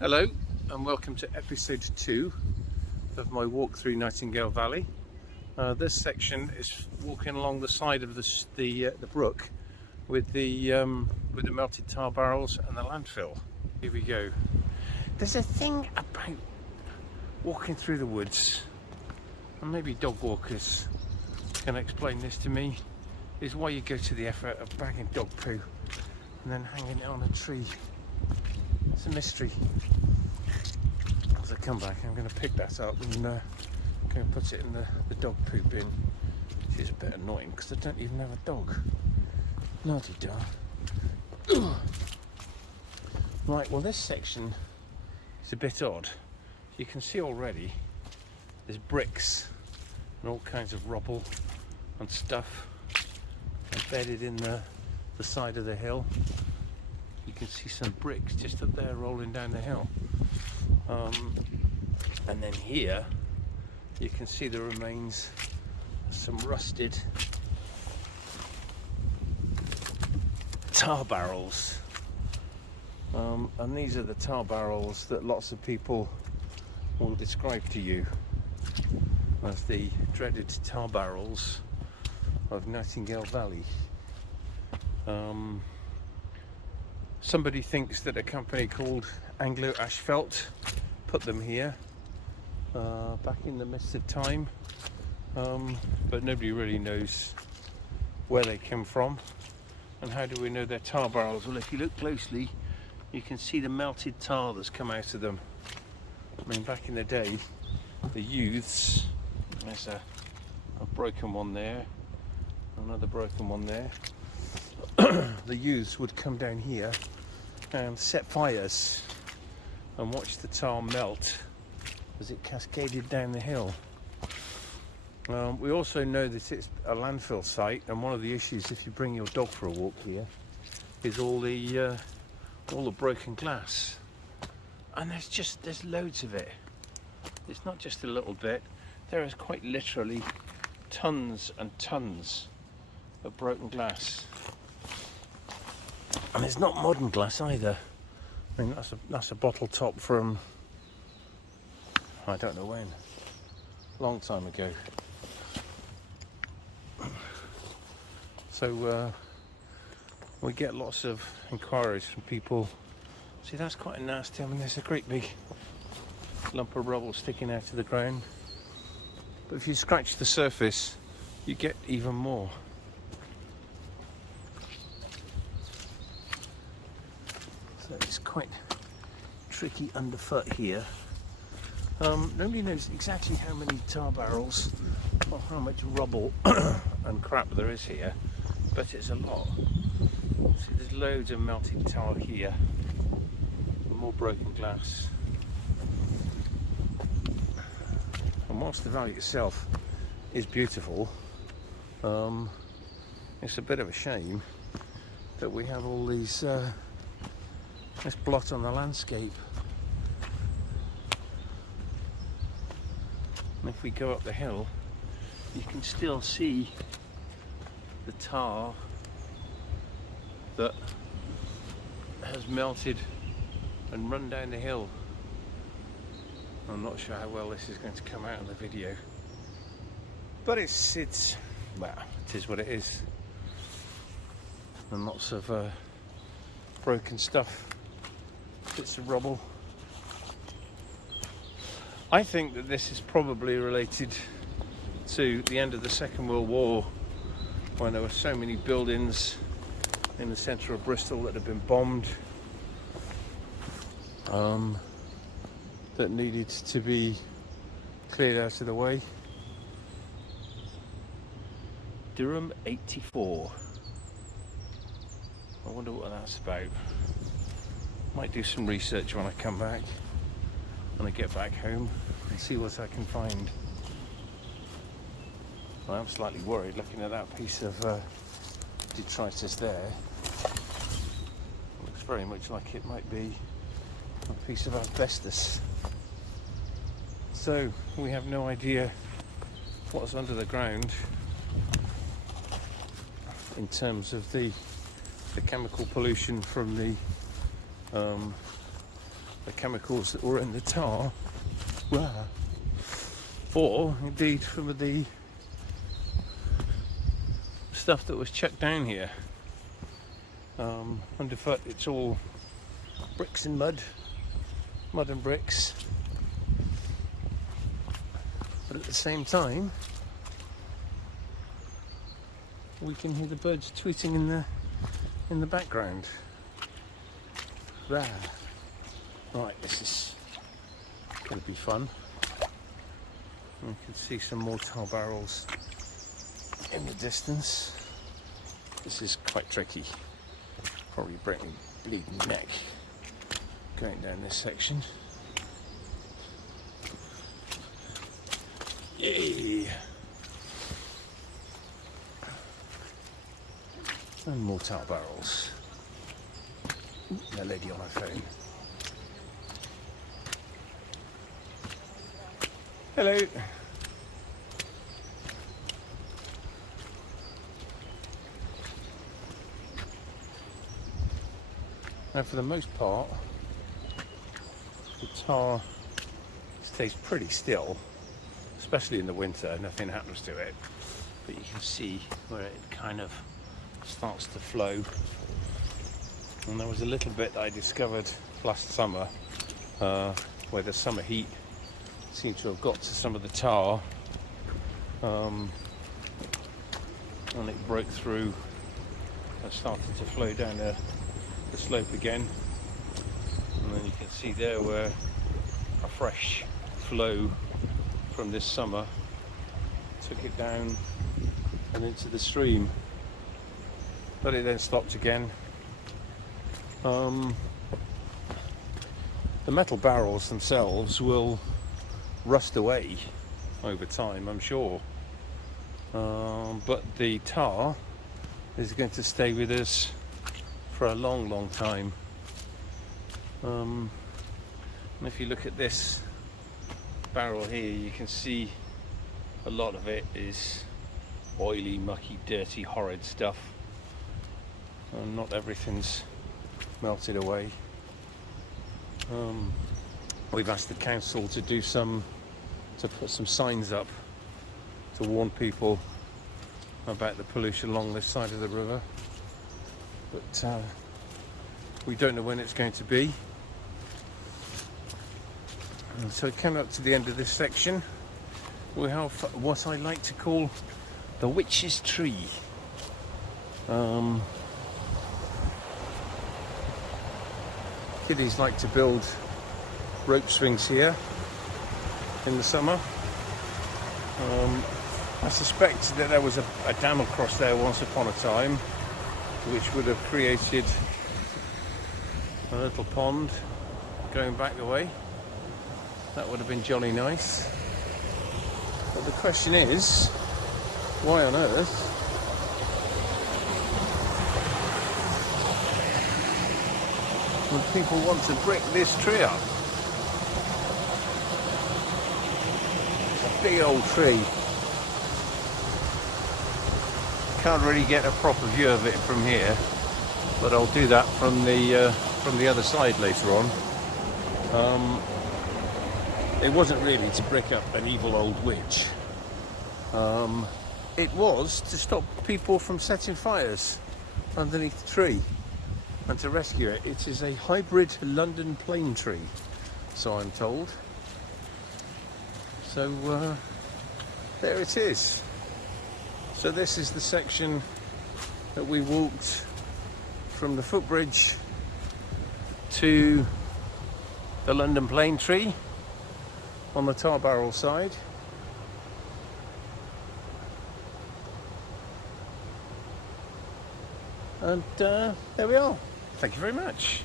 Hello and welcome to episode 2 of my walk through Nightingale Valley. This section is walking along the side of the brook with the melted tar barrels and the landfill. Here we go. There's a thing about walking through the woods, and maybe dog walkers can explain this to me, is why you go to the effort of bagging dog poo and then hanging it on a tree. It's a mystery. As I come back, I'm going to pick that up and go and put it in the dog poo bin, which is a bit annoying because I don't even have a dog. Naughty dog. Right, well this section is a bit odd. You can see already there's bricks and all kinds of rubble and stuff embedded in the side of the hill. You can see some bricks just up there rolling down the hill. And then here you can see the remains of some rusted tar barrels. And these are the tar barrels that lots of people will describe to you as the dreaded tar barrels of Nightingale Valley. Somebody thinks that a company called Anglo Asphalt put them here back in the midst of time, but nobody really knows where they came from. And how do we know they're tar barrels? Well, if you look closely you can see the melted tar that's come out of them. I mean, back in the day the youths, there's a broken one there, another broken one there. The youths would come down here and set fires and watch the tar melt as it cascaded down the hill. We also know that it's a landfill site, and one of the issues if you bring your dog for a walk here is all the broken glass, and there's loads of it. It's not just a little bit, there is quite literally tons and tons of broken glass. And it's not modern glass either. I mean, that's a bottle top from I don't know when, long time ago. So we get lots of inquiries from people. See, that's quite nasty. I mean, there's a great big lump of rubble sticking out of the ground, but if you scratch the surface you get even more. So it's quite tricky underfoot here. Nobody knows exactly how many tar barrels or how much rubble and crap there is here, but it's a lot. See, there's loads of melted tar here, more broken glass. And whilst the valley itself is beautiful, it's a bit of a shame that we have all these this blot on the landscape. And if we go up the hill you can still see the tar that has melted and run down the hill. I'm not sure how well this is going to come out in the video, but it's well, it is what it is. And lots of broken stuff, bits of rubble. I think that this is probably related to the end of the Second World War, when there were so many buildings in the centre of Bristol that had been bombed, that needed to be cleared out of the way. Durham 84. I wonder what that's about. Might do some research when I come back, when I get back home, and see what I can find. I'm slightly worried looking at that piece of detritus there. Looks very much like it might be a piece of asbestos. So we have no idea what's under the ground in terms of the chemical pollution from the the chemicals that were in the tar were, or indeed some of the stuff that was chucked down here. Underfoot it's all bricks and mud and bricks, but at the same time we can hear the birds tweeting in the background. Right, this is going to be fun. You can see some more tar barrels in the distance. This is quite tricky. Probably break my bleeding neck going down this section. Yay! And more tar barrels. The lady on her phone. Hello. Now, for the most part, the tar stays pretty still, especially in the winter. Nothing happens to it, but you can see where it kind of starts to flow. And there was a little bit I discovered last summer where the summer heat seemed to have got to some of the tar, and it broke through and started to flow down the slope again. And then you can see there where a fresh flow from this summer took it down and into the stream, but it then stopped again. The metal barrels themselves will rust away over time, I'm sure, but the tar is going to stay with us for a long time. And if you look at this barrel here, you can see a lot of it is oily, mucky, dirty, horrid stuff, and not everything's melted away. We've asked the council to put some signs up to warn people about the pollution along this side of the river, but we don't know when it's going to be. And so coming up to the end of this section, we have what I like to call the witch's tree. Kiddies like to build rope swings here in the summer. I suspect that there was a dam across there once upon a time, which would have created a little pond going back the way. That would have been jolly nice. But the question is, why on earth would people want to brick this tree up? It's a big old tree. Can't really get a proper view of it from here, but I'll do that from the other side later on. It wasn't really to brick up an evil old witch. It was to stop people from setting fires underneath the tree and to rescue it. It is a hybrid London plane tree, so I'm told. So there it is. So this is the section that we walked from the footbridge to the London plane tree on the tar barrel side. And there we are. Thank you very much.